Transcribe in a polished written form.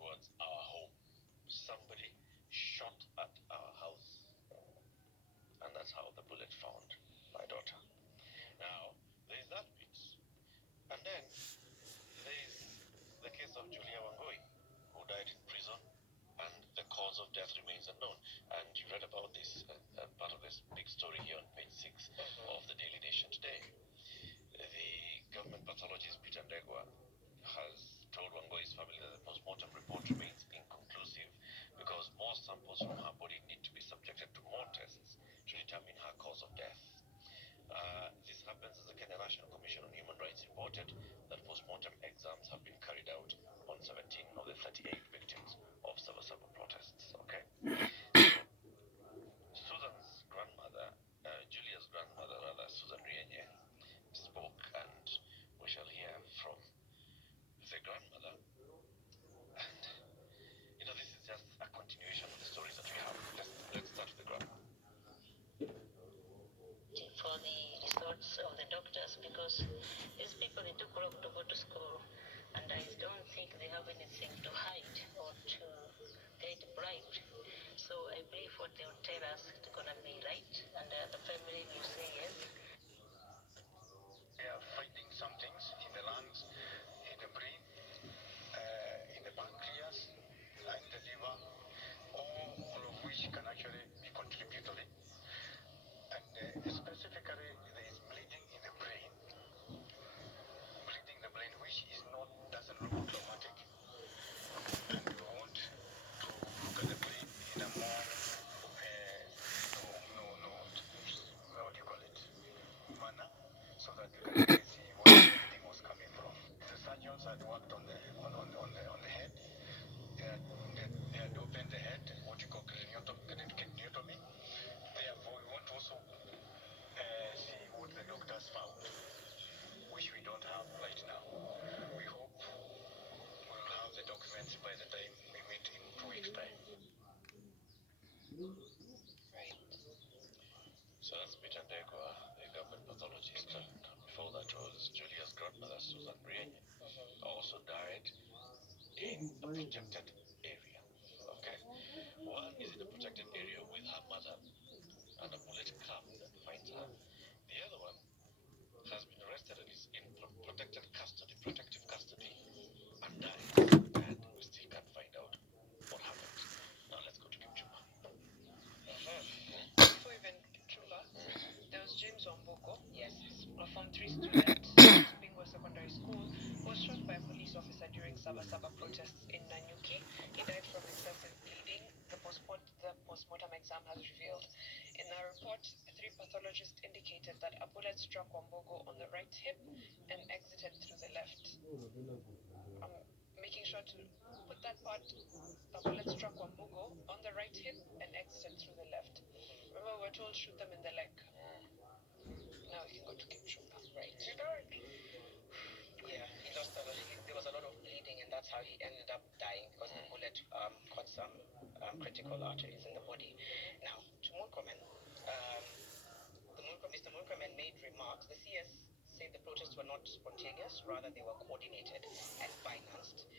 towards our home. Somebody shot at our house, and that's how the bullet found my daughter. Now, there's that bit. And then there's the case of Julia Wangui, who died in prison, and the cause of death remains unknown. And you read about this part of this big story here on page 6 of the Daily Nation today. The government pathologist Peter Ndegwa has told Wangoi's family that the postmortem report remains inconclusive because more samples from her body need to be subjected to more tests to determine her cause of death. This happens as the Kenya National Commission on Human Rights reported that postmortem exams have been carried out on 17 of the 38 victims of Sabasaba protests. Okay? So Susan's grandmother, Julia's grandmother, rather, Susan Rienye, spoke, and we shall hear from the grandmother. And, this is just a continuation of the stories that we have. Let's start with the grandmother. For the results of the doctors, because these people, they took long to go to school, and I don't think they have anything to hide or to get bribed. So I believe what they will tell us is going to be right, and the family will say yes. They are finding some things in the lungs, in the brain, in the pancreas, and the liver, all of which can actually be contributory. And specifically, there is bleeding in the brain. Bleeding in the brain, which doesn't look traumatic. And we want to look at the brain in a more, what do you call it, manner, so that we can really see where the bleeding was coming from. The surgeons had worked on the head. They had opened the head, what you call craniotomy. Therefore, we want to also see what the doctors found, which we don't have right now. We hope we'll have the documents by the time we meet in 2 weeks' time. Right. So that's Peter Ndegwa, the government pathologist. And before that was Julia's grandmother, Susan Rienye, also died in a protected area. Okay? One is in a protected area with her mother, and a bullet comes and finds her. The other one has been arrested and is in protective custody, and died. And we still can't find out what happened. Now let's go to Kipchumba. Before even Kipchumba, there was James Wamboko, yes, a Form 3 student at Bingwa Secondary School, who was shot by a police officer during Sabasaba protests in Nanyuki. He died from excessive bleeding, the postmortem exam has revealed. In the report, 3 pathologists indicated that a bullet struck Wamboko on the right hip and exited through the left. I'm making sure to put that part. A bullet struck Wamboko on the right hip and exited through the left. Remember, we were told shoot them in the leg. Now we can go to Kipchumba. Right. Yeah, he lost there was a lot of bleeding, and that's how he ended up dying, because the bullet caught some critical arteries in the body. Now, to Murkomen, Mr. Murkomen made remarks. The CS said the protests were not spontaneous, rather they were coordinated and financed.